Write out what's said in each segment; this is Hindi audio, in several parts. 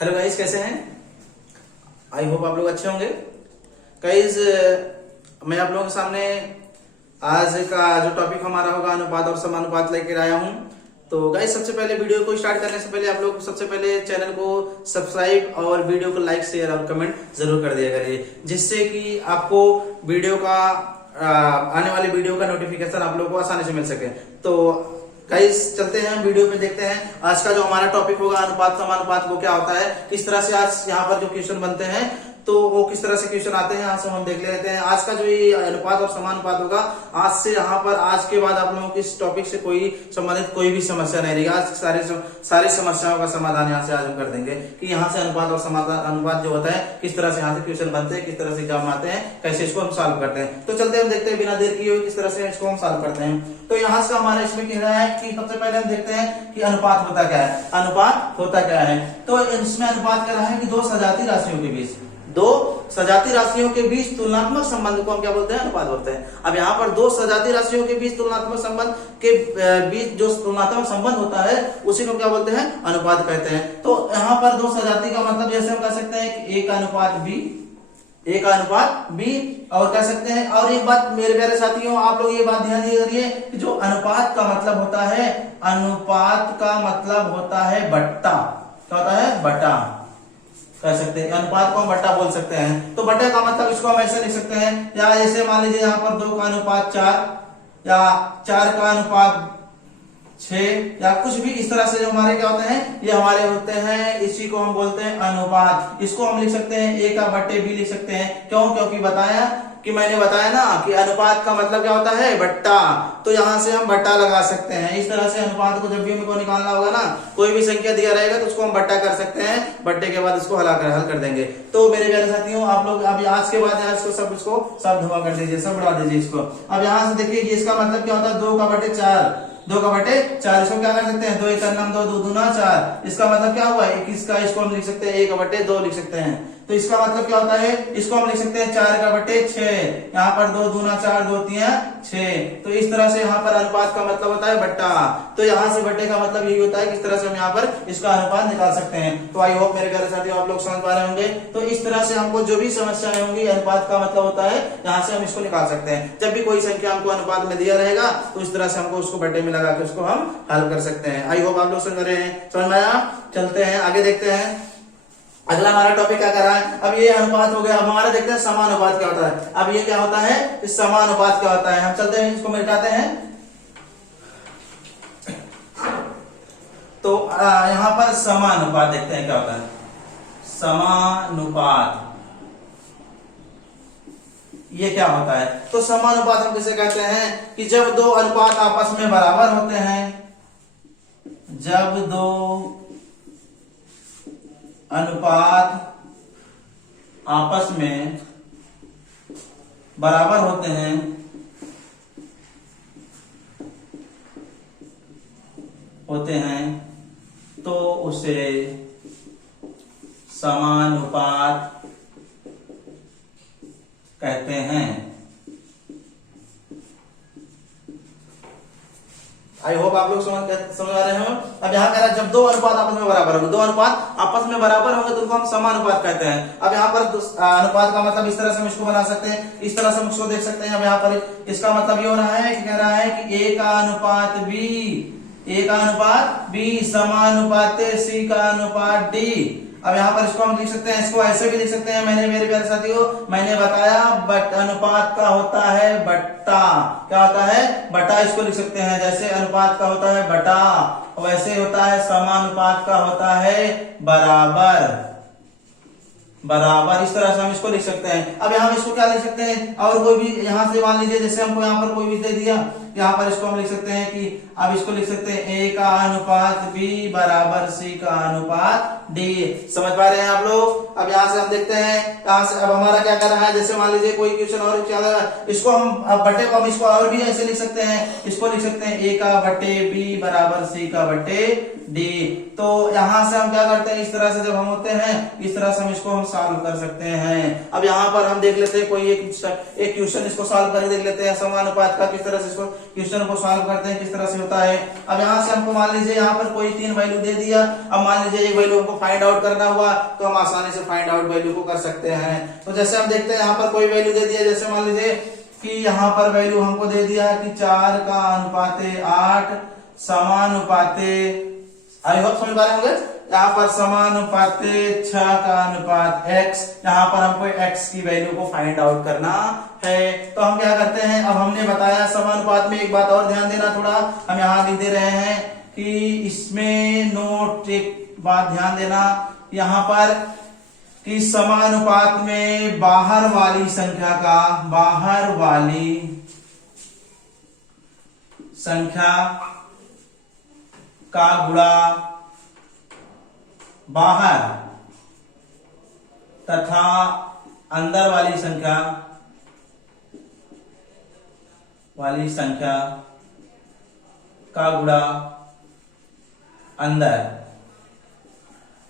हेलो गाइस, कैसे हैं? आई होप आप लोग अच्छे होंगे। गाइस, मैं आप लोगों के सामने आज का जो टॉपिक हमारा होगा अनुपात और समानुपात लेकर आया हूं। तो गाइस, सबसे पहले वीडियो को स्टार्ट करने से पहले आप लोग सबसे पहले चैनल को सब्सक्राइब और वीडियो को लाइक शेयर और कमेंट जरूर कर दिया करिए, जिससे कि आपको वीडियो का आने वाले वीडियो का नोटिफिकेशन आप लोगों को आसानी से मिल सके। तो गाइस, चलते हैं वीडियो पे, देखते हैं आज का जो हमारा टॉपिक होगा अनुपात समानुपात वो क्या होता है, किस तरह से आज यहाँ पर जो क्वेश्चन बनते हैं तो वो किस तरह से क्वेश्चन आते हैं, यहाँ से हम देख लेते हैं। आज का जो ये अनुपात और समानुपात होगा, आज से यहाँ पर आज के बाद आप लोगों को इस टॉपिक से कोई संबंधित कोई भी समस्या नहीं रहेगी। आज सारी समस्याओं का समाधान यहाँ से आज हम कर देंगे कि यहाँ से अनुपात और अनुपात जो होता है किस तरह से यहाँ से क्वेश्चन बनते हैं, किस तरह से एग्जाम आते हैं, कैसे इसको हम सॉल्व करते हैं। तो चलते हम देखते हैं बिना देर किए हुए किस तरह से इसको हम सॉल्व करते हैं। तो यहाँ से हमारा इसमें कह रहा है कि सबसे पहले हम देखते हैं कि अनुपात होता क्या है। अनुपात होता क्या है, तो इसमें अनुपात कर रहा है कि दो सजाती राशियों के बीच, दो सजाती राशियों के बीच तुलनात्मक संबंध को हम क्या बोलते हैं, अनुपात बोलते हैं। अब यहाँ पर दो सजाती राशियों के बीच तुलनात्मक संबंध के बीच जो तुलनात्मक संबंध होता है उसी को क्या बोलते हैं, अनुपात कहते हैं। तो यहाँ पर दो सजाती का मतलब जैसे हम कह सकते हैं कि एक अनुपात बी, एक अनुपात बी, और कह सकते हैं। और एक बात मेरे प्यारे साथियों, आप लोग ये बात ध्यान दिया करिए कि जो अनुपात का मतलब होता है, अनुपात का मतलब होता है बट्टा। क्या होता है? बटा कह सकते हैं, अनुपात को हम बट्टा बोल सकते हैं। तो बट्टे का मतलब इसको हम ऐसे लिख सकते हैं, या ऐसे मान लीजिए यहाँ पर 2 का अनुपात 4 या 4 का अनुपात 6 या कुछ भी इस तरह से जो हमारे क्या होते हैं, ये हमारे होते हैं, इसी को हम बोलते हैं अनुपात। इसको हम लिख सकते हैं a का बट्टे b लिख सकते हैं। क्यों? क्योंकि मैंने बताया ना कि अनुपात का मतलब क्या होता है, बट्टा। तो यहाँ से हम बट्टा लगा सकते हैं। इस तरह से अनुपात को जब भी हमको निकालना होगा ना, कोई भी संख्या दिया रहेगा तो उसको हम बट्टा कर सकते हैं। बट्टे के बाद इसको हल कर देंगे। तो मेरे प्यारे साथियों, आप लोग अभी आज के बाद इसको सब धुआं कर दीजिए, सब उड़ा दीजिए इसको। अब यहाँ से देखिए इसका मतलब क्या होता है, 2 का बटे 4, 2 का बटे 4। इसको क्या कर सकते हैं, 2 एक 2, 2 दूना 4। इसका मतलब क्या हुआ, 21 का इसको हम लिख सकते हैं 1 का बटे 2 लिख सकते हैं। तो इसका मतलब क्या होता है, इसको हम लिख सकते हैं 4 का बटे 6। यहाँ पर 2 दूना 4, 2 3 6। तो इस तरह से यहाँ पर अनुपात का मतलब होता है बट्टा। तो यहाँ से बट्टे का मतलब यही होता है कि इस तरह से हम यहाँ पर इसका अनुपात निकाल सकते हैं। तो आई होप मेरे प्यारे साथियों आप लोग समझ पा रहे होंगे। तो इस तरह से हमको जो भी समस्याएं होंगी, अनुपात का मतलब होता है, यहाँ से हम इसको निकाल सकते हैं। जब भी कोई संख्या हमको अनुपात में दिया रहेगा तो इस तरह से हमको उसको बट्टे में लगा के उसको हम हल कर सकते हैं। आई होप आप लोग समझ रहे हैं, समझ में आया? चलते हैं आगे, देखते हैं अगला हमारा टॉपिक क्या कर रहा है। अब ये अनुपात हो गया, अब हमारा देखते हैं समानुपात क्या होता है। अब ये क्या होता है, इस समानुपात क्या होता है, हम चलते हैं इसको मिटाते हैं। तो यहाँ पर समानुपात देखते हैं क्या होता है। समानुपात ये क्या होता है, तो समानुपात हम किसे कहते हैं कि जब दो अनुपात आपस में बराबर होते हैं, जब दो अनुपात आपस में बराबर होते हैं तो उसे समानुपात कहते हैं। आई होप आप लोग समझ आ रहे हो। अब यहाँ कह रहा है जब दो अनुपात आपस में बराबर होंगे, दो अनुपात आपस में बराबर होंगे तो उनको हम समानुपात कहते हैं। अब यहाँ पर अनुपात का मतलब इस तरह से हम इसको बना सकते हैं, इस तरह से हम इसको देख सकते हैं। अब यहाँ पर इसका मतलब ये हो रहा है कि कह रहा है कि a का अनुपात b, a का अनुपात b समानुपात c का अनुपात d। अब यहाँ पर इसको हम लिख सकते हैं, इसको ऐसे भी लिख सकते हैं। मैंने मेरे प्यारे साथियों मैंने बताया बट अनुपात का होता है बट्टा। क्या होता है, बटा। इसको लिख सकते हैं, जैसे अनुपात का होता है बटा वैसे होता है समानुपात का होता है बराबर। इस तरह से हम इसको लिख सकते हैं। अब यहाँ इसको क्या लिख सकते हैं, और कोई भी यहाँ से मान लीजिए जैसे हमको यहाँ पर कोई भी दे दिया, यहाँ पर इसको हम लिख सकते हैं कि अब इसको लिख सकते हैं a का अनुपात b बराबर c का अनुपात d। समझ पा रहे हैं आप लोग। अब यहाँ से हम देखते हैं, यहाँ से अब हमारा क्या कर रहा है, जैसे मान लीजिए कोई क्वेश्चन और चल रहा है, इसको हम बटे को हम इसको और भी ऐसे लिख सकते हैं। इसको लिख सकते हैं a का बटे b बराबर c का बटे d। तो यहाँ से हम क्या करते हैं, इस तरह से जब हम होते हैं इस तरह से हम इसको हम सॉल्व कर सकते हैं। अब यहाँ पर हम देख लेते हैं कोई एक क्वेश्चन इसको सॉल्व करके देख लेते हैं समानुपात का, किस तरह से इसको क्वेश्चन को सॉल्व करते हैं किस तरह से होता है। अब यहाँ से हमको मान लीजिए यहाँ पर कोई 3 वैल्यू दे दिया, अब मान लीजिए एक वैल्यू हमको फाइंड आउट करना हुआ तो हम आसानी से फाइंड आउट वैल्यू को कर सकते हैं। तो जैसे हम देखते हैं यहाँ पर कोई वैल्यू दे दिया, जैसे मान लीजिए कि यहाँ पर वैल्यू हमको दे दिया कि 4 का अनुपाते 8 समानुपाते, आई होप समझ पा रहे होंगे, यहाँ पर समानुपाते 6 का अनुपात x, यहाँ पर हमको x की वैल्यू को फाइंड आउट करना है। तो हम क्या करते हैं, अब हमने बताया समानुपात में एक बात और ध्यान देना, थोड़ा हम यहाँ लिख दे रहे हैं कि इसमें नोट एक बात ध्यान देना यहाँ पर कि समानुपात में बाहर वाली संख्या का गुणा बाहर तथा अंदर वाली संख्या का गुणा अंदर।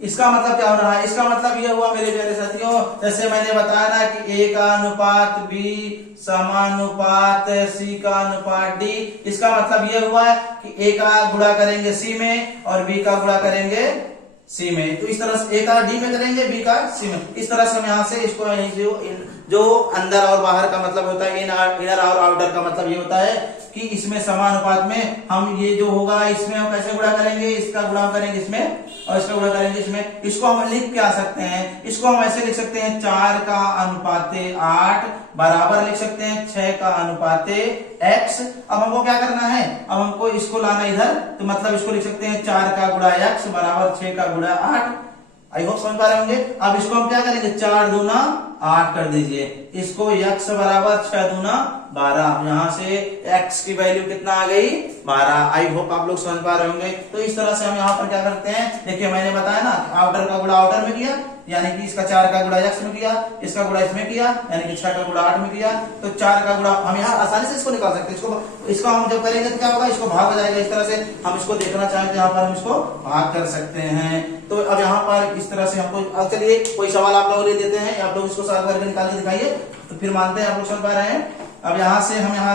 इसका मतलब क्या हो रहा है, इसका मतलब यह हुआ मेरे प्यारे साथियों, जैसे मैंने बताया ना कि a का अनुपात b समानुपात c का अनुपात d, इसका मतलब यह हुआ कि a का गुणा करेंगे c में और b का गुणा करेंगे c में। तो इस तरह से a का d में करेंगे, b का c में। इस तरह से हम यहाँ से इसको जो अंदर और बाहर का मतलब होता है, इनर और आउटर का मतलब ये होता है कि इसमें समानुपात में हम ये जो होगा इसमें हम कैसे गुणा करेंगे, इसका गुणा करेंगे इसमें और इसका गुणा करेंगे इसमें। इसको हम लिख क्या सकते हैं, इसको हम ऐसे लिख सकते हैं 4 का अनुपाते 8 बराबर लिख सकते हैं 6 का अनुपाते x। अब हमको क्या करना है, अब हमको इसको लाना इधर, तो मतलब इसको लिख सकते हैं 4 का गुणा x बराबर 6 का गुणा 8। आई होप समझ पा रहे होंगे। अब इसको हम क्या करेंगे, 4 दूना 8 कर दीजिए, इसको x बराबर 6 दूना 12, यहाँ से x की वैल्यू कितना आ गई 12। आई होप आप लोग समझ पा रहे होंगे। तो इस तरह से हम यहाँ पर क्या करते हैं, देखिए मैंने बताया ना आउटर का गुणा आउटर में किया, यानी कि इसका 4 का गुणा x में किया, इसका गुणा इसमें किया, यानी कि 6 का गुणा 8 में किया। तो 4 का गुणा हम यहाँ आसानी से इसको निकाल सकते हैं। इसको हम जब करेंगे तो क्या होगा, इसको भाग हो जाएगा। इस तरह से हम इसको देखना चाहें तो यहाँ पर हम इसको भाग कर सकते हैं। तो अब यहाँ पर इस तरह से हमको, अब चलिए कोई सवाल आप लोग ले लेते हैं, आप लोग इसको सॉल्व करके निकाल के दिखाइए, तो फिर मानते हैं आप लोग समझ पा रहे हैं। अब यहाँ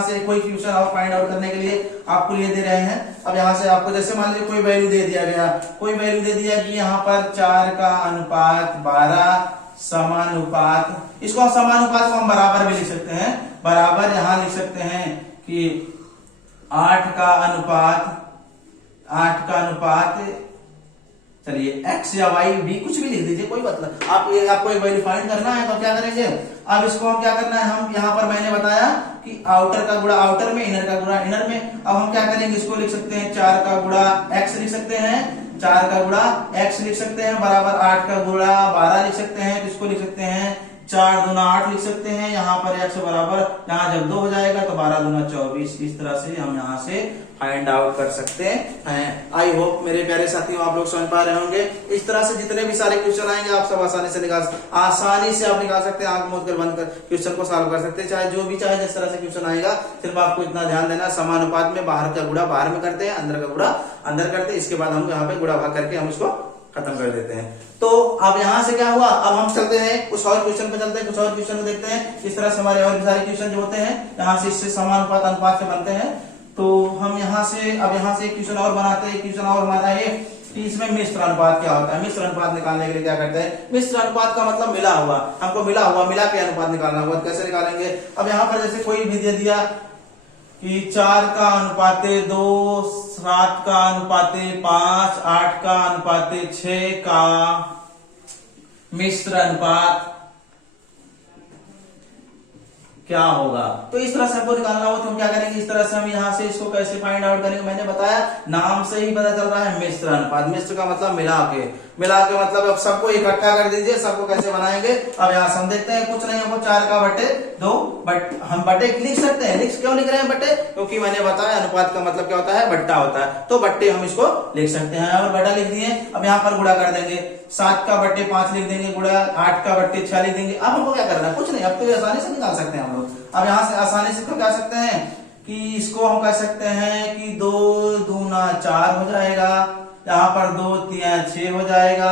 से कोई क्वेश्चन और फाइंड आउट करने के लिए आपको लिए दे रहे हैं। अब यहाँ से आपको जैसे मान लीजिए कोई वैल्यू दे दिया गया, कोई वैल्यू दे दिया कि यहाँ पर 4 का अनुपात 12 समानुपात, इसको हम समानुपात को हम बराबर भी लिख सकते हैं, बराबर यहाँ लिख सकते हैं कि 8 का अनुपात चलिए x या y b कुछ भी लिख दीजिए, कोई मतलब आपको एक वैल्यू फाइंड करना है तो क्या करेंगे। अब इसको हम क्या करना है, हम यहाँ पर मैंने बताया कि आउटर का गुणा आउटर में, इनर का गुणा इनर में। अब हम क्या करेंगे, इसको लिख सकते हैं 4 का गुणा x लिख सकते हैं, 4 का गुणा x लिख सकते हैं बराबर 8 का गुणा 12 लिख सकते हैं। तो इसको लिख सकते हैं 4 दूना 8 लिख सकते हैं, यहाँ पर x बराबर, यहाँ जब 2 हो जाएगा तो 12 दूना 24। इस तरह से हम यहाँ से फाइंड आउट कर सकते हैं। आई होप मेरे प्यारे साथियों आप लोग समझ पा रहे होंगे। इस तरह से जितने भी सारे क्वेश्चन आएंगे आप सब आसानी से निकाल सकते हैं, आंख मूंद कर बंद कर क्वेश्चन को सॉल्व कर सकते हैं, चाहे जो भी चाहे जिस तरह से क्वेश्चन आएगा। सिर्फ आपको इतना ध्यान देना, समानुपात में बाहर का गुणा बाहर में करते हैं, अंदर का गुणा अंदर करते हैं, इसके बाद हम यहाँ पे गुणा भाग करके हम इसको खत्म कर देते हैं। तो अब यहाँ से क्या हुआ, अब हम चलते हैं कुछ और क्वेश्चन पे चलते हैं, कुछ और क्वेश्चन को देखते हैं। इस तरह से हमारे और भी सारे क्वेश्चन जो होते हैं यहाँ से इससे समानुपात अनुपात से बनते हैं। तो हम यहाँ से एक क्वेश्चन और बनाते हैं। क्वेश्चन और हमारा है कि इसमें मिश्र अनुपात क्या होता है। मिश्र अनुपात निकालने के लिए क्या करते हैं, मिश्र अनुपात का मतलब मिला हुआ, हमको मिला के अनुपात निकालना हुआ, कैसे निकालेंगे। अब यहाँ पर जैसे कोई भी दे दिया कि 4 का अनुपाते 2, 7 का अनुपाते 5, 8 का अनुपाते 6 का मिश्र अनुपात क्या होगा। तो इस तरह से हमको निकालना हो तो हम क्या करेंगे, इस तरह से हम यहाँ से इसको कैसे फाइंड आउट करेंगे। मैंने बताया नाम से ही पता चल रहा है मिश्र अनुपात। मिश्र का मतलब मिला के मतलब अब सबको इकट्ठा कर दीजिए। सबको कैसे बनाएंगे, अब यहाँ से हम देखते हैं, कुछ नहीं, हमको 4 का बटे 2, बट हम बटे लिख सकते हैं। क्यों लिख रहे हैं बटे, क्योंकि मैंने बताया अनुपात का मतलब क्या होता है, बट्टा होता है। तो बट्टे हम इसको लिख सकते हैं और बटा लिख दिए। अब यहाँ पर गुणा कर देंगे, 7 का बट्टे 5 लिख देंगे, गुणा 8 का बट्टे 6 लिख देंगे। अब हमको क्या करना है, कुछ नहीं, अब तो आसानी से निकाल सकते हैं हम लोग। अब यहाँ से आसानी से क्या सकते हैं कि इसको हम कह सकते हैं कि 2 दूना 4 हो जाएगा, यहाँ पर 2 तिया 6 हो जाएगा।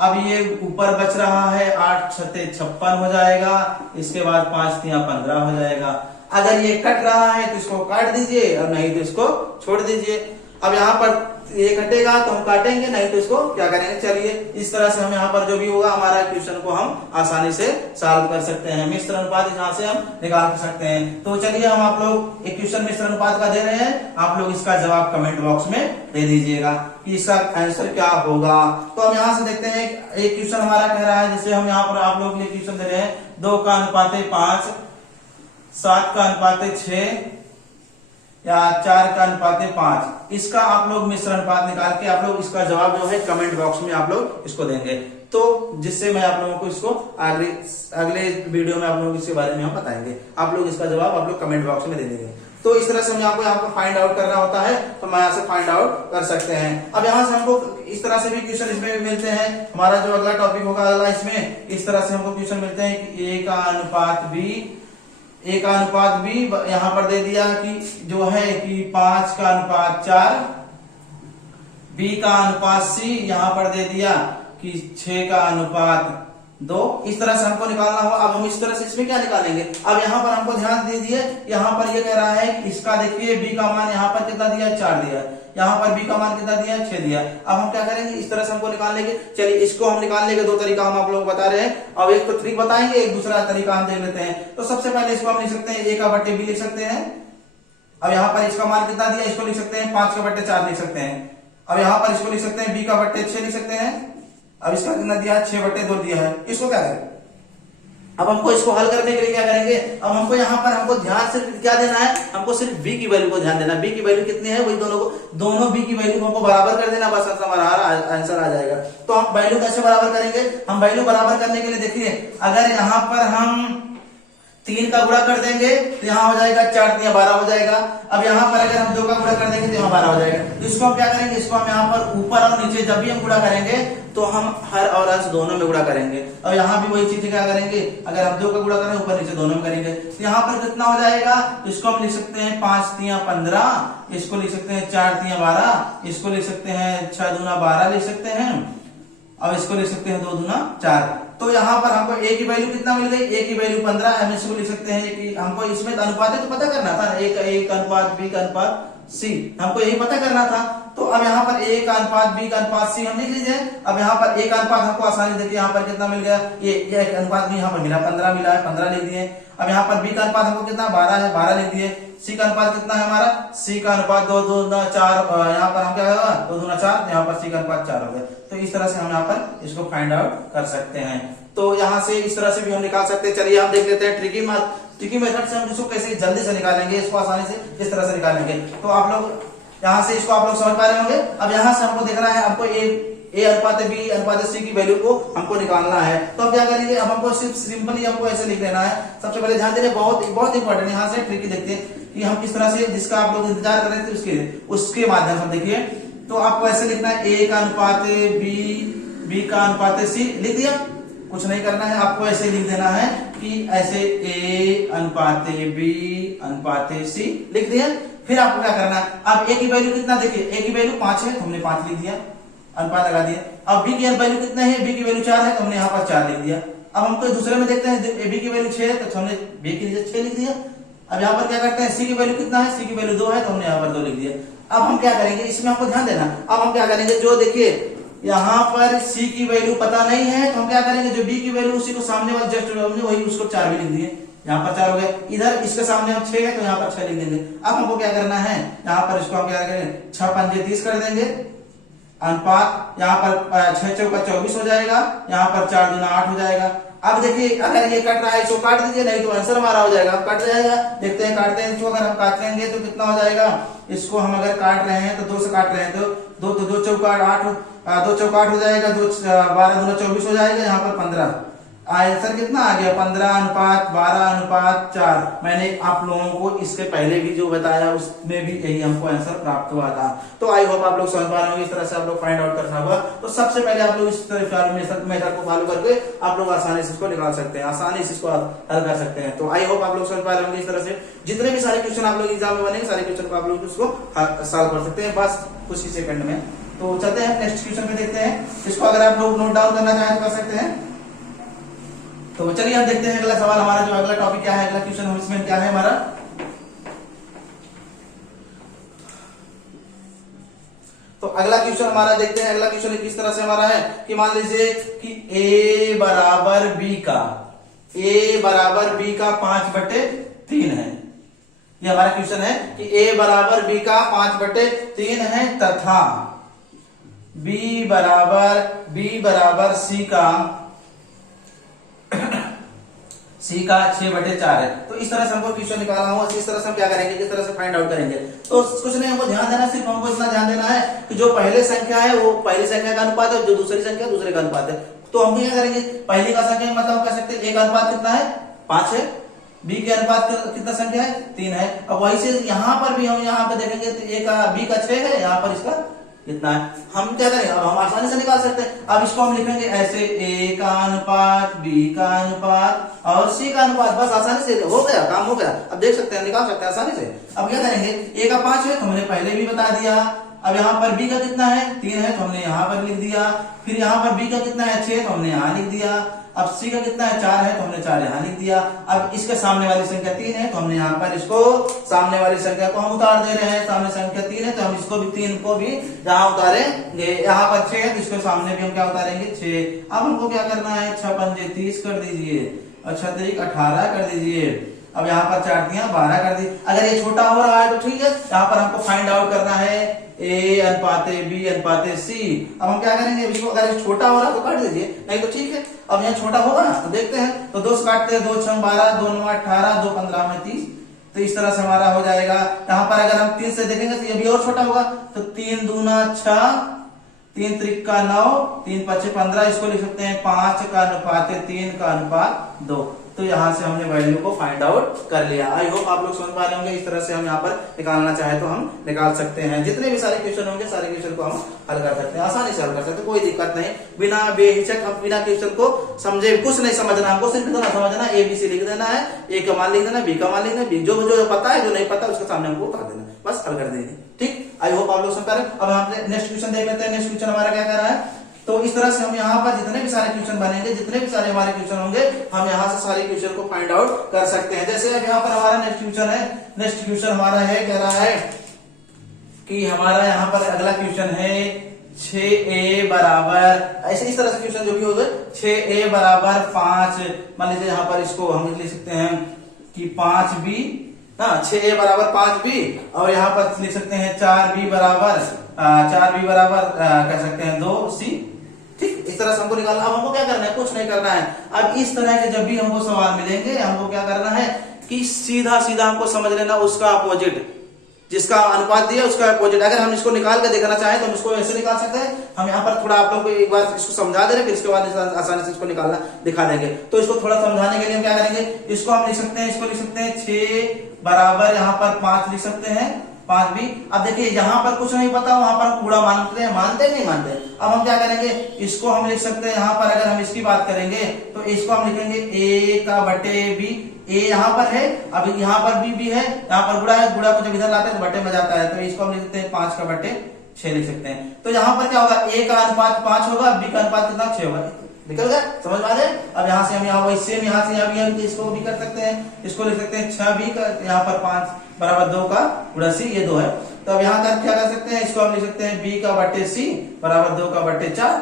अब ये ऊपर बच रहा है 8 छते 56 हो जाएगा, इसके बाद 5 तिया 15 हो जाएगा। अगर ये कट रहा है तो इसको काट दीजिए और नहीं तो इसको छोड़ दीजिए। अब यहाँ पर ये कटेगा तो हम काटेंगे, नहीं तो इसको क्या करेंगे। चलिए इस तरह से हम यहाँ पर जो भी होगा हमारा क्वेश्चन को हम आसानी से सॉल्व कर सकते हैं। मिश्र अनुपात यहाँ से हम निकाल सकते हैं। तो चलिए हम आप लोग एक क्वेश्चन मिश्र अनुपात का दे रहे हैं, आप लोग इसका जवाब कमेंट बॉक्स में दे दीजिएगा कि इसका आंसर क्या होगा। तो हम यहाँ से देखते हैं एक क्वेश्चन हमारा कह रहा है, जैसे हम यहाँ पर आप लोग के लिए क्वेश्चन दे रहे हैं 2 का अनुपात 5, 7 का अनुपात 6 या 4 का अनुपात 5। इसका आप लोग मिश्र अनुपात निकाल के आप लोग इसका जवाब जो है कमेंट बॉक्स में आप लोग इसको देंगे, तो जिससे मैं आप लोगों को इसको अगले वीडियो में आप लोग इसके बारे में हम बताएंगे। आप लोग इसका जवाब आप लोग कमेंट बॉक्स में दे देंगे। तो इस तरह से हम यहाँ पर फाइंड आउट करना होता है, तो हम यहाँ से फाइंड आउट कर सकते हैं। अब यहाँ से हमको इस तरह से भी क्वेश्चन इसमें भी मिलते हैं। हमारा जो अगला टॉपिक होगा अगला, इसमें इस तरह से हमको क्वेश्चन मिलते हैं कि A का अनुपात B यहाँ पर दे दिया कि जो है कि 5 का अनुपात 4, B का अनुपात C यहाँ पर दे दिया कि 6 का अनुपात 2। इस तरह से हमको निकालना हो। अब हम इस तरह से इसमें क्या निकालेंगे। अब यहाँ पर हमको ध्यान दीजिए, यहाँ पर ये कह रहा है कि इसका देखिए B का मान यहाँ पर कितना दिया है, 4 दिया है। यहाँ पर B का मान कितना दिया है, 6 दिया है। अब हम क्या करेंगे, इस तरह से हमको निकालने के, चलिए इसको हम निकालने के 2 तरीका हम आप लोग बता रहे हैं। अब एक तो ट्रिक बताएंगे, एक दूसरा तरीका हम देख लेते हैं। तो सबसे पहले इसको हम लिख सकते हैं A का बट्टे B लिख सकते हैं। अब यहाँ पर इसका मान कितना दिया, इसको लिख सकते हैं 5 का बट्टे 4 लिख सकते हैं। अब यहाँ पर इसको लिख सकते हैं B का बट्टे 6 लिख सकते हैं। अब इसका कितना दिया है, 6 बट्टे 2 दिया है। इसको क्या करें, अब हमको इसको हल करने के लिए क्या करेंगे, अब हमको यहाँ पर हमको ध्यान सिर्फ क्या देना है, हमको सिर्फ B की वैल्यू को ध्यान देना। B की वैल्यू कितनी है, वही दोनों B की वैल्यू को हमको बराबर कर देना, बस हमारा आंसर आ जाएगा। तो हम वैल्यू कैसे बराबर करेंगे, हम वैल्यू बराबर करने के लिए देखिए, अगर यहाँ पर हम 3 का गुणा कर देंगे तो यहाँ हो जाएगा 4 3 12 हो जाएगा। अब यहाँ पर अगर हम 2 का गुणा कर देंगे तो यहाँ 12 हो जाएगा। तो इसको हम क्या करेंगे, इसको हम यहाँ पर ऊपर और नीचे जब भी हम गुणा करेंगे तो हम हर और अंश दोनों में गुणा करेंगे। और यहाँ भी वही चीज क्या करेंगे, अगर हम 2 का गुणा करें ऊपर नीचे दोनों में करेंगे तो यहाँ पर कितना हो जाएगा, इसको हम लिख सकते हैं 5 3 15, इसको लिख सकते हैं 4 3 12, इसको लिख सकते हैं 6 दूना 12 लिख सकते हैं। अब इसको लिख सकते हैं 2 दूना 4। तो यहाँ पर हमको A की वैल्यू कितना मिल गई, A की वैल्यू 15। हम इसको लिख सकते हैं कि हमको इसमें अनुपात तो पता करना था, A का अनुपात B का अनुपात C, हमको यही पता करना था। तो अब यहाँ पर A का अनुपात B का अनुपात C हम लिख लीजिए। अब यहाँ पर A का अनुपात हमको आसानी देखिए यहाँ पर कितना मिल गया, ये अनुपात भी यहाँ पर मिला 15 मिला है, 15 लिख दिए। अब यहाँ पर B का अनुपात हमको कितना 12 है, 12 लिख दिए। C का अनुपात कितना है हमारा, C का अनुपात 2 दूना 4, यहाँ पर हम क्या होगा 2 दूना 4, यहाँ पर C का अनुपात 4 हो गया। तो इस तरह से हम यहाँ पर इसको फाइंड आउट कर सकते हैं। तो यहाँ से इस तरह से भी हम निकाल सकते हैं। चलिए हम देख लेते हैं ट्रिकी मेथड से हम इसको कैसे जल्दी से निकालेंगे, इसको आसानी से किस तरह से निकालेंगे। तो आप लोग यहाँ से इसको आप लोग समझ पा रहे होंगे। अब यहाँ से हमको देखना है, हमको A अनुपात B अनुपात C की वैल्यू को हमको निकालना है। तो हम क्या करेंगे, अब हमको सिर्फ सिंपली हमको ऐसे लिख लेना है। सबसे पहले ध्यान देना, बहुत इंपॉर्टेंट, यहाँ से ट्रिकी देखते हैं कि हम किस तरह से, जिसका आप लोग इंतजार कर रहे थे उसके माध्यम से देखिए। तो आपको ऐसे लिखना है A का अनुपात B का अनुपात C, लिख दिया, कुछ नहीं करना है, आपको ऐसे लिख देना है कि ऐसे A अनुपात B अनुपात C लिख दिया। फिर आपको क्या करना है, अब A की वैल्यू कितना देखिए, A की वैल्यू 5 है तो हमने 5 लिख दिया, अनुपात लगा दिया। अब B की वैल्यू कितना है, B की वैल्यू 4 है तो हमने यहाँ पर 4 लिख दिया। अब हमको दूसरे में देखते हैं, B की वैल्यू 6 है तो हमने B की 6 लिख दिया। अब यहाँ पर क्या करते हैं, C की वैल्यू कितना है, C की वैल्यू 2 है तो हमने यहाँ पर 2 लिख दिया। अब हम क्या करेंगे, इसमें आपको ध्यान देना, अब हम क्या करेंगे, जो देखिए यहाँ पर C की वैल्यू पता नहीं है तो हम क्या करेंगे, जो B की वैल्यू उसी को सामने वाले जस्ट वही उसको 4 भी लिख दिए, यहाँ पर 4 हो गया। इधर इसके सामने हम 6 है तो यहाँ पर 6 लिख देंगे। अब हमको क्या करना है, यहाँ पर इसको हम क्या करेंगे, 6 पंजे 30 कर देंगे, अनुपात यहाँ पर 6 चौका 24 हो जाएगा, यहाँ पर 4 दूना 8 हो जाएगा। अब देखिए अगर ये कट रहा है इसको काट दीजिए, नहीं तो आंसर हमारा हो जाएगा, कट जाएगा। देखते हैं काटते हैं इसको, अगर हम काट लेंगे तो कितना हो जाएगा, इसको हम अगर काट रहे हैं तो 2 से काट रहे हैं तो 2 चौका 8, 2 चौका 8 हो जाएगा, 12 दूना 24 हो जाएगा, यहाँ पर 15। आंसर कितना आ गया, 15 अनुपात 12 अनुपात 4। मैंने आप लोगों को इसके पहले भी जो बताया उसमें भी यही हमको आंसर प्राप्त हुआ था। तो आई होप आप लोग समझ पा रहे होंगे, इस तरह से आप लोग फाइंड आउट करना होगा। तो सबसे पहले आप लोग इस तरह मेथड को फॉलो करके आप लोग आसानी से इसको निकाल सकते हैं, आसानी से इसको हल कर सकते हैं। तो आई होप आप लोग समझ पा रहे होंगे। इस तरह से जितने भी सारे क्वेश्चन आप लोग एग्जाम में बनेंगे, सारे क्वेश्चन को आप लोग उसको सॉल्व कर सकते हैं बस कुछ ही सेकंड में। तो चलते हैं नेक्स्ट क्वेश्चन पे, देखते हैं इसको। अगर आप लोग नोट डाउन करना चाहें तो कर सकते हैं। तो चलिए हम देखते हैं अगला सवाल हमारा, जो अगला टॉपिक क्या है, अगला क्वेश्चन इसमें क्या है हमारा। तो अगला क्वेश्चन हमारा देखते हैं। अगला क्वेश्चन किस तरह से हमारा है कि मान लीजिए कि a बराबर b का 5/3 है। ये हमारा क्वेश्चन है कि a बराबर b का 5/3 है तथा b बराबर c का 6/4 है। तो इस तरह से हमको क्वेश्चन निकालना हो, इस तरह से हम क्या करेंगे, किस तरह से फाइंड आउट करेंगे। तो कुछ नहीं, हमको ध्यान देना, सिर्फ हमको इतना ध्यान देना है कि जो पहले संख्या है वो पहली संख्या का अनुपात है, जो दूसरी संख्या दूसरे का अनुपात है। तो हम क्या करेंगे, पहली का संख्या मतलब हम कह सकते हैं a का अनुपात कितना है 5 है, b के अनुपात कितना संख्या है 3 है। अब वही से यहाँ पर भी हम यहाँ पे देखेंगे तो a का b का 6 है, यहाँ पर इसका कितना है। हम क्या करेंगे, अब हम आसानी से निकाल सकते हैं। अब इसको हम लिखेंगे ऐसे a का अनुपात, b का अनुपात और c का अनुपात, बस आसानी से हो गया, काम हो गया। अब देख सकते हैं, निकाल सकते हैं आसानी से। अब क्या करेंगे, a का 5 है तो हमने पहले भी बता दिया। अब यहाँ पर b का कितना है 3 है तो हमने यहाँ पर लिख दिया। फिर यहाँ पर b का कितना है 6 तो हमने यहाँ लिख दिया। अब c का कितना है 4 है तो हमने 4 यहाँ लिख दिया। अब इसके सामने वाली संख्या 3 है तो हमने यहाँ पर इसको सामने वाली संख्या को हम उतार दे रहे हैं। सामने संख्या 3 है तो हम इसको भी 3 को भी जहाँ उतारेंगे, यहाँ पर 6 है तो इसके सामने भी हम क्या उतारेंगे 6। अब हमको क्या करना है, 6 पंजे 30 कर दीजिए और 6 त्रिक 18 कर दीजिए। अब यहाँ पर 4 तियां 12 कर दी। अगर ये छोटा हो रहा है तो ठीक है, यहाँ पर हमको फाइंड आउट करना है a अनुपात b अनुपात c। अब हम क्या करेंगे, इसको अगर छोटा हो रहा है तो काट दीजिए, नहीं तो ठीक है। अब यहाँ छोटा होगा ना तो देखते हैं, तो 2 से काटते हैं, 2 6 12, 2 9 18, 2 15 में 30। तो इस तरह से हमारा हो जाएगा। यहाँ पर अगर हम 3 से देखेंगे तो ये भी और छोटा होगा, तो 3 दूना 6, 3 त्रिक का 9, 3 पचे 15, इसको लिख सकते हैं 5 का अनुपात 3 का अनुपात 2। तो यहाँ से हमने वैल्यू को फाइंड आउट कर लिया। आई होप आप लोग समझ पा रहे होंगे। इस तरह से हम यहाँ पर निकालना चाहे तो हम निकाल सकते हैं। जितने भी सारे क्वेश्चन होंगे सारे क्वेश्चन को हम हल कर सकते हैं, आसानी से हल कर सकते हैं, कोई दिक्कत नहीं। बिना बेहिचक हम बिना क्वेश्चन को समझे कुछ नहीं समझना, हमको सिर्फ इतना समझना a b c लिख देना है, a का मान लिख देना, b का मान लिख देना, जो पता है जो नहीं पता उसके सामने हमको उतार देना, बस हल कर देंगे। ठीक, आई होप आप लोग समझ पा रहे हैं। अब हम नेक्स्ट क्वेश्चन देख लेते हैं। नेक्स्ट क्वेश्चन हमारा क्या कर रहा है, तो इस तरह से हम यहाँ पर जितने भी सारे क्वेश्चन बनेंगे, जितने भी सारे हमारे क्वेश्चन होंगे, हम यहाँ से सारे क्वेश्चन को फाइंड आउट कर सकते हैं। जैसे अब यहाँ पर हमारा नेक्स्ट क्वेश्चन है, नेक्स्ट क्वेश्चन हमारा है, कह रहा है कि हमारा यहाँ पर अगला क्वेश्चन है 6a बराबर, ऐसे इस तरह से क्वेश्चन जो भी होगा 6a बराबर 5। मान लीजिए यहाँ पर इसको हम लिख सकते हैं कि 5b, 6a बराबर 5b, और यहाँ पर लिख सकते हैं 4b बराबर कह सकते हैं 2c। ठीक, इस तरह से हमको निकालना। अब हमको क्या करना है, कुछ नहीं करना है। अब इस तरह के जब भी हमको सवाल मिलेंगे, हमको क्या करना है कि सीधा सीधा हमको समझ लेना उसका अपोजिट, जिसका अनुपात दिया उसका अपोजिट। अगर हम इसको निकाल के देखना चाहें तो हम इसको ऐसे निकाल सकते हैं। हम यहाँ पर थोड़ा आप लोगों को एक बार इसको समझा दे रहे हैं, फिर इसके बाद आसानी से इसको निकालना दिखा देंगे। तो इसको थोड़ा समझाने के लिए हम क्या करेंगे, इसको हम लिख सकते हैं, इसको लिख सकते हैं 6 बराबर यहाँ पर 5 लिख सकते हैं, 5b। अब देखिए यहाँ पर कुछ नहीं पता, वहां पर हम पूरा मानते हैं, मानते नहीं मानते। अब हम क्या करेंगे, इसको हम लिख सकते हैं, यहाँ पर अगर हम इसकी बात करेंगे तो इसको हम लिखेंगे a का बटे b। a यहाँ पर है, अब यहाँ पर b है, यहाँ पर गुणा है, गुणा को जब इधर लाते हैं तो बटे में जाता है, तो इसको हम लिख सकते हैं 5 का बटे 6 लिख सकते हैं। तो यहाँ पर क्या होगा, a का अनुपात 5 होगा, b का अनुपात कितना 6 होगा। निकल गया, समझ पा रहे। अब यहाँ से हम यहाँ वही सेम यहाँ से यहाँ भी इसको भी कर सकते हैं, इसको लिख सकते हैं 6b का, यहाँ पर 5 बराबर 2 का गुणा c, ये 2 है। तो अब यहाँ कर क्या कर सकते हैं, इसको हम लिख सकते हैं b का बटे c बराबर 2 का बटे 4,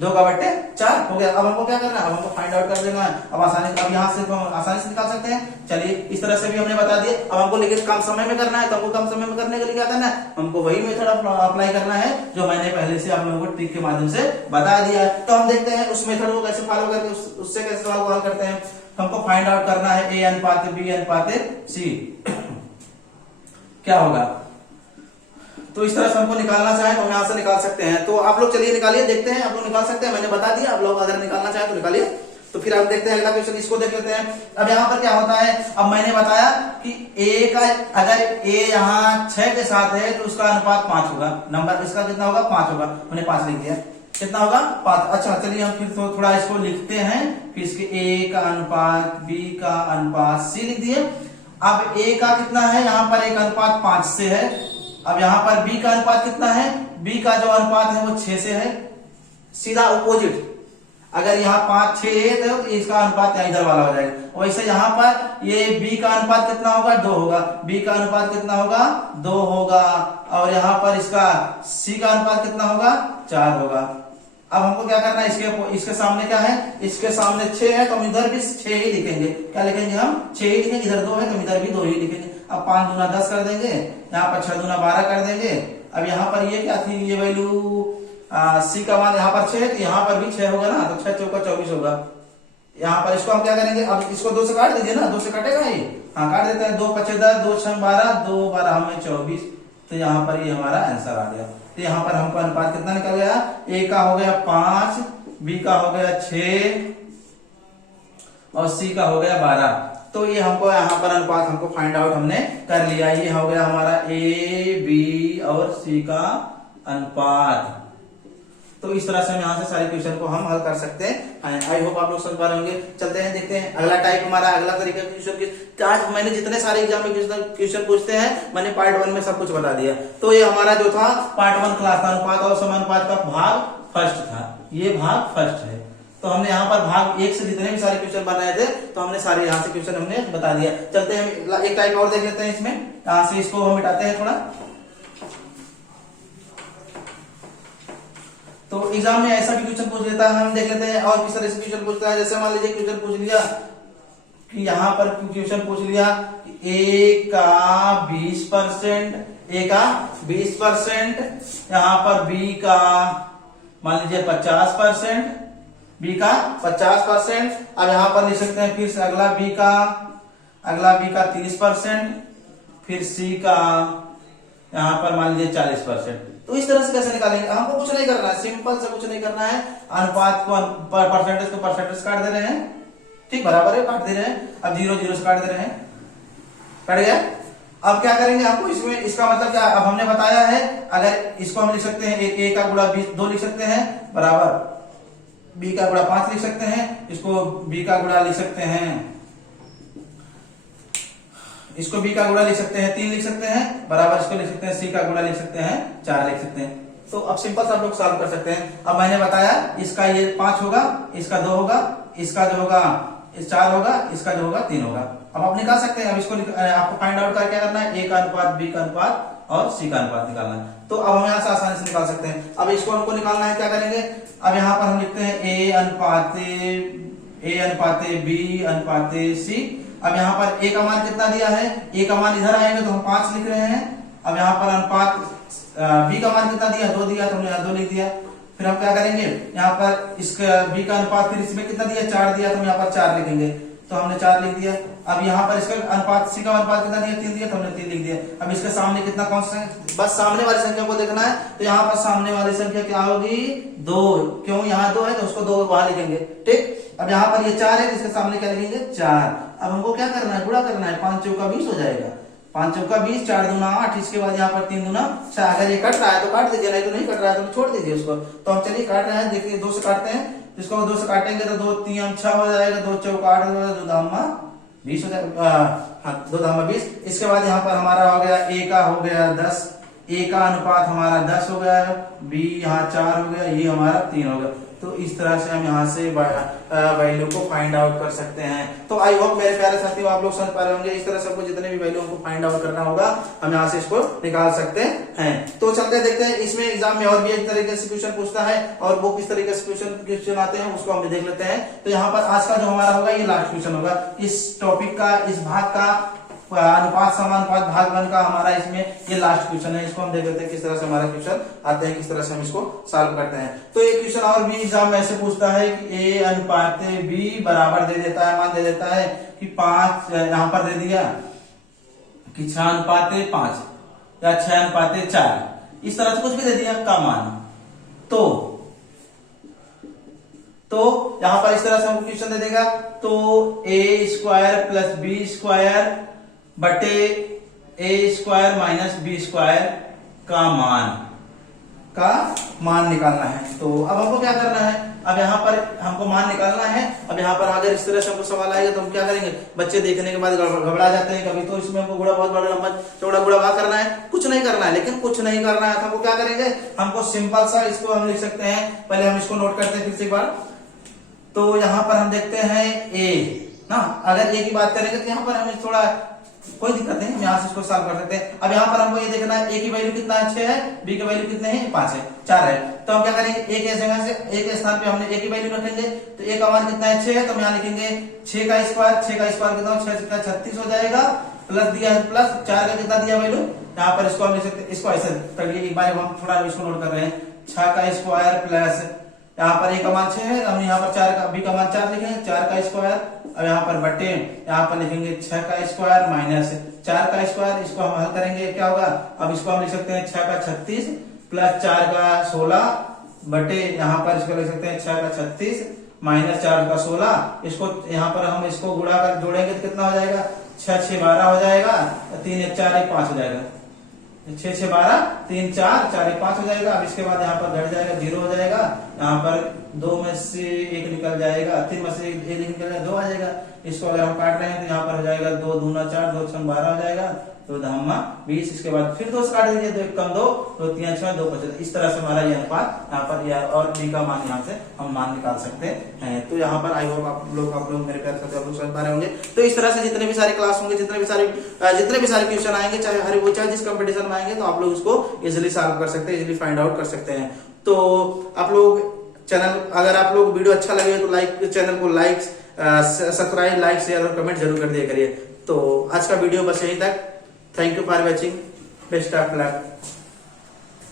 2 का बटे 4 हो गया। अब हमको क्या करना है, अब हमको फाइंड आउट कर देना है। अब अब यहाँ से हम आसानी से निकाल सकते हैं। चलिए, इस तरह से भी हमने बता दिया। अब हमको लेकिन कम समय में करना है, तो हमको कम समय में करने के लिए क्या करना है, हमको वही मेथड अप्लाई करना है जो मैंने पहले से आप लोगों को ट्रिक के माध्यम से बता दिया है। तो हम देखते हैं उस मेथड को कैसे फॉलो करके उससे कैसे सवाल को हल करते हैं। हमको फाइंड आउट करना है a अनुपात b अनुपात c क्या होगा। तो इस तरह से हमको निकालना चाहे तो हम यहाँ से निकाल सकते हैं। तो आप लोग चलिए निकालिए, देखते हैं। आप लोग निकाल सकते हैं, मैंने बता दिया, आप लोग अगर निकालना चाहे तो निकालिए। तो फिर हम देखते हैं अगला क्वेश्चन, इसको देख लेते हैं। अब यहाँ पर क्या होता है, अब मैंने बताया कि a का अगर a यहाँ 6 के साथ है तो उसका अनुपात 5 होगा। नंबर इसका कितना होगा, 5 होगा। मैंने 5 लिख दिया, कितना होगा 5। अच्छा चलिए हम फिर तो थोड़ा इसको लिखते हैं, फिर इसके a का अनुपात b का अनुपात c लिख दिए। अब a का कितना है, यहाँ पर एक अनुपात 5 से है। अब यहाँ पर b का अनुपात कितना है, b का जो अनुपात है वो 6 से है, सीधा अपोजिट। अगर यहाँ 5 6 है तो इसका अनुपात यहाँ इधर वाला हो जाएगा। वैसे यहाँ पर ये b का अनुपात कितना होगा, 2 होगा। b का अनुपात कितना होगा, 2 होगा। और यहाँ पर इसका c का अनुपात कितना होगा, 4 होगा। अब हमको क्या करना है, इसके सामने क्या है, इसके सामने 6 है तो हम इधर भी 6 ही लिखेंगे। क्या लिखेंगे हम, 6 ही लिखेंगे। इधर 2 है तो इधर भी 2 ही लिखेंगे। अब 5 दूना 10 कर देंगे, यहाँ पर 6 दूना 12 कर देंगे। अब यहाँ पर ये क्या थी, ये वैल्यू सी का मान यहाँ पर 6 है तो यहाँ पर भी 6 होगा ना, तो 6 चौका 24 होगा। यहाँ पर इसको हम क्या करेंगे, अब इसको 2 से काट दीजिए ना, 2 से कटेगा ये, हाँ काट देते हैं। 2 5 10, 2 6 12, 2 12 हमें 24। तो यहाँ पर ये हमारा आंसर आ गया। तो यहाँ पर हमको अनुपात कितना निकल गया, ए का हो गया 5, बी का हो गया 6 और सी का हो गया 12। तो ये हमको यहाँ पर अनुपात हमको फाइंड आउट हमने कर लिया। ये हो गया हमारा ए बी और सी का अनुपात। तो इस तरह से हम यहाँ से सारे क्वेश्चन को हम हल कर सकते हैं। आई होप आप लोग समझ पा रहे होंगे। चलते हैं, देखते हैं अगला टाइप हमारा, अगला तरीका क्वेश्चन। आज मैंने जितने सारे एग्जाम में क्वेश्चन पूछते हैं मैंने पार्ट 1 में सब कुछ बता दिया। तो ये हमारा जो था पार्ट 1 क्लास था, अनुपात और समानुपात का भाग फर्स्ट था। ये भाग फर्स्ट है। तो हमने यहाँ पर भाग 1 से जितने भी सारे क्वेश्चन बनाए थे तो हमने सारे यहाँ से क्वेश्चन हमने बता दिया। चलते हैं एक टाइप और देख लेते हैं इसमें। यहाँ से इसको हम मिटाते हैं थोड़ा। तो एग्जाम में ऐसा भी क्वेश्चन पूछ लेता है, हम देख लेते हैं और किस तरह से क्वेश्चन पूछता है। जैसे मान लीजिए क्वेश्चन पूछ लिया कि यहाँ पर क्वेश्चन पूछ लिया ए का 20%, ए का 20%, यहाँ पर बी का मान लीजिए 50%, बी का 50%। अब यहाँ पर लिख सकते हैं फिर से अगला बी का 30%, फिर सी का यहाँ पर मान लीजिए 40%। तो इस तरह से कैसे निकालेंगे, हमको कुछ नहीं करना है, सिंपल से कुछ नहीं करना है। अनुपात को परसेंटेज को परसेंटेज काट दे रहे हैं, ठीक बराबर है, काट दे रहे हैं। अब 0 0 से काट दे रहे हैं, कट गया। अब क्या करेंगे, हमको इसमें इसका मतलब क्या, अब हमने बताया है अगर इसको हम लिख सकते हैं ए का गुणा 2 लिख सकते हैं बराबर बी का गुणा 5 लिख सकते हैं, इसको बी का गुणा लिख सकते हैं, इसको बी का गुणा लिख सकते हैं 3 लिख सकते हैं बराबर इसको लिख सकते हैं सी का गुणा लिख सकते हैं 4 लिख सकते हैं। तो अब सिंपल से आप लोग सॉल्व कर सकते हैं। अब मैंने बताया इसका ये 5 होगा, इसका 2 होगा, इसका जो होगा 4 होगा, इसका जो होगा 3 होगा। अब आप निकाल सकते हैं। अब इसको आपको फाइंड आउट करके क्या करना है, ए का अनुपात, बी का अनुपात और सी का अनुपात निकालना है। तो अब हम यहाँ से आसानी से निकाल सकते हैं। अब इसको हमको निकालना है, क्या करेंगे, अब यहाँ पर हम लिखते हैं ए अनुपाते बी अनुपाते सी। अब यहाँ पर ए का मान कितना दिया है, ए का मान इधर आएंगे तो हम 5 लिख रहे हैं। अब यहाँ पर अनुपात बी का मान कितना दिया, 2 दिया तो हमने 2 लिख दिया। फिर हम क्या करेंगे, यहाँ पर इसका बी का अनुपात फिर इसमें कितना दिया, 4 दिया तो हम यहाँ पर 4 लिखेंगे, तो हमने 4 लिख दिया। अब यहाँ पर इसका अनुपात, सी का अनुपात कितना दिया, 3 दिया तो हमने 3 लिख दिया। अब इसके सामने कितना कांस्टेंट, बस सामने वाली संख्या को देखना है। तो यहाँ पर सामने वाली संख्या क्या होगी, 2, क्यों यहाँ 2 है तो उसको 2 वहां लिखेंगे, ठीक। अब यहाँ पर ये 4 है, इसके सामने क्या लिखेंगे, 4। अब हमको क्या करना है, गुणा करना है, 5 चौका 20 हो जाएगा, 5 चौका 20, 4 दूना 8, इसके बाद यहाँ पर 3 दूना 6। अगर ये कट रहा है तो काट दीजिए, नहीं तो नहीं कट रहा है तो छोड़ दीजिए उसको। तो हम चलिए काट रहे हैं, देखिए 2 से काटते हैं, इसको 2 से काटेंगे तो 2 3 6 हो जाएगा, 2 चौका 8 हो जाएगा, 2 दामा 20 हो जाएगा, हाँ 2 दामा 20। इसके बाद यहाँ पर हमारा हो गया ए का हो गया 10, ए का अनुपात हमारा 10 हो गया, बी यहाँ 4 हो गया, ये हमारा 3 हो गया। तो इस तरह से हम यहाँ से वैल्यू को फाइंड आउट कर सकते हैं। तो आई होप मेरे प्यारे साथियों आप लोग समझ पा रहे होंगे। इस तरह से आपको जितने भी वैल्यू हमको फाइंड आउट करना होगा हम यहाँ से इसको निकाल सकते हैं। तो चलते देखते हैं, इसमें एग्जाम में और भी एक तरीके से क्वेश्चन पूछता है और वो किस तरीके से क्वेश्चन आते हैं उसको हम देख लेते हैं। तो यहाँ पर आज का जो हमारा होगा ये लास्ट क्वेश्चन होगा इस टॉपिक का, इस भाग का, अनुपात समानुपात भाग 1 का हमारा इसमें ये लास्ट क्वेश्चन है। इसको हम देख लेते हैं किस तरह से हमारा क्वेश्चन आते हैं, किस तरह से हम इसको सॉल्व करते हैं। तो ये क्वेश्चन और भी एग्जाम में ऐसे पूछता है कि ए अनुपात बी बराबर दे देता है, मान दे देता है कि 5, यहाँ पर दे दिया कि 6 अनुपात 5 या 6 अनुपात 4, इस तरह से कुछ भी दे दिया का मान। तो यहाँ पर इस तरह से हमको क्वेश्चन दे देगा, तो ए स्क्वायर प्लस बी स्क्वायर बटे ए स्क्वायर माइनस बी स्क्वायर का मान निकालना है। तो अब हमको क्या करना है, अब यहाँ पर हमको मान निकालना है। अब यहाँ पर अगर इस तरह से हमको सवाल आएगा तो हम क्या करेंगे, बच्चे देखने के बाद घबरा जाते हैं कभी, तो इसमें हमको गुणा बहुत बड़ा लंबा चौड़ा गुणा भाग करना है, कुछ नहीं करना है। लेकिन कुछ नहीं करना है तो हमको क्या करेंगे, हमको सिंपल सा इसको हम लिख सकते हैं। पहले हम इसको नोट करते हैं फिर से एक बार, तो यहाँ पर हम देखते हैं ए ना, अगर ए की बात करेंगे तो यहाँ पर हमें थोड़ा कोई दिक्कत नहीं, हम यहाँ से इसको सॉल्व कर सकते हैं। अब यहाँ पर हमको ये देखना है ए की वैल्यू कितना है 6 है, बी की वैल्यू कितने हैं 5 है 4 है। तो हम क्या करेंगे ए के जगह से ए के स्थान पे हमने ए की वैल्यू रखेंगे, तो ए का मान कितना है 6 है, तो हम यहाँ लिखेंगे 6 का स्क्वायर, 6 का स्क्वायर कितना 6 का 36 हो जाएगा, प्लस दिया है प्लस 4 का कितना दिया वैल्यू, यहाँ पर इसको हम लिख सकते हैं, इसको ऐसे करिए एक बार हम थोड़ा इसको नोट कर रहे हैं, 6 का स्क्वायर प्लस यहाँ पर ए का मान 6 है, हम यहाँ पर 4 का बी का मान 4 लिखेंगे, 4 का स्क्वायर, अब यहाँ पर बटे यहाँ पर लिखेंगे 6 का स्क्वायर माइनस 4 का स्क्वायर, इसको हम हल करेंगे क्या होगा, अब इसको हम लिख सकते हैं 6 का 36 प्लस 4 का 16 बटे यहाँ पर इसको लिख सकते हैं 6 का 36 माइनस 4 का 16, इसको यहाँ पर हम इसको गुणा कर जोड़ेंगे तो कितना हो जाएगा 6 6 12 हो जाएगा, 3 1 4 1 5 हो जाएगा, 6 6 12 3 4 4 1 5 हो जाएगा। अब इसके बाद यहाँ पर घट जाएगा 0 हो जाएगा, यहाँ पर 2 में से 1 निकल जाएगा, 3 में से 1 निकल जाएगा 2 आ जाएगा। इसको अगर हम काट रहे हैं तो यहाँ पर हो जाएगा 2 दूना 4 2 6 12 हो जाएगा, 2 धम्मा 20, इसके बाद फिर 2 से काट दीजिए, 2 1 कम 2 2 3 6 2 25, इस तरह से हमारा ये अनुपात यहाँ पर या और बी का मान यहाँ से हम मान निकाल सकते हैं। तो यहाँ पर आई होप आप लोग मेरे प्यार से आप लोग समझ पा रहे होंगे। तो इस तरह से जितने भी सारे क्लास होंगे, जितने भी सारे क्वेश्चन आएंगे, चाहे जिस कंपटीशन में आएंगे, तो आप लोग उसको इजिली सॉल्व कर सकते हैं, इजिली फाइंड आउट कर सकते हैं। तो आप लोग चैनल, अगर आप लोग वीडियो अच्छा लगे तो चैनल को लाइक सब्सक्राइब लाइक शेयर और कमेंट जरूर कर दिया करिए। तो आज का वीडियो बस यहीं तक। Thank you for watching, best of luck.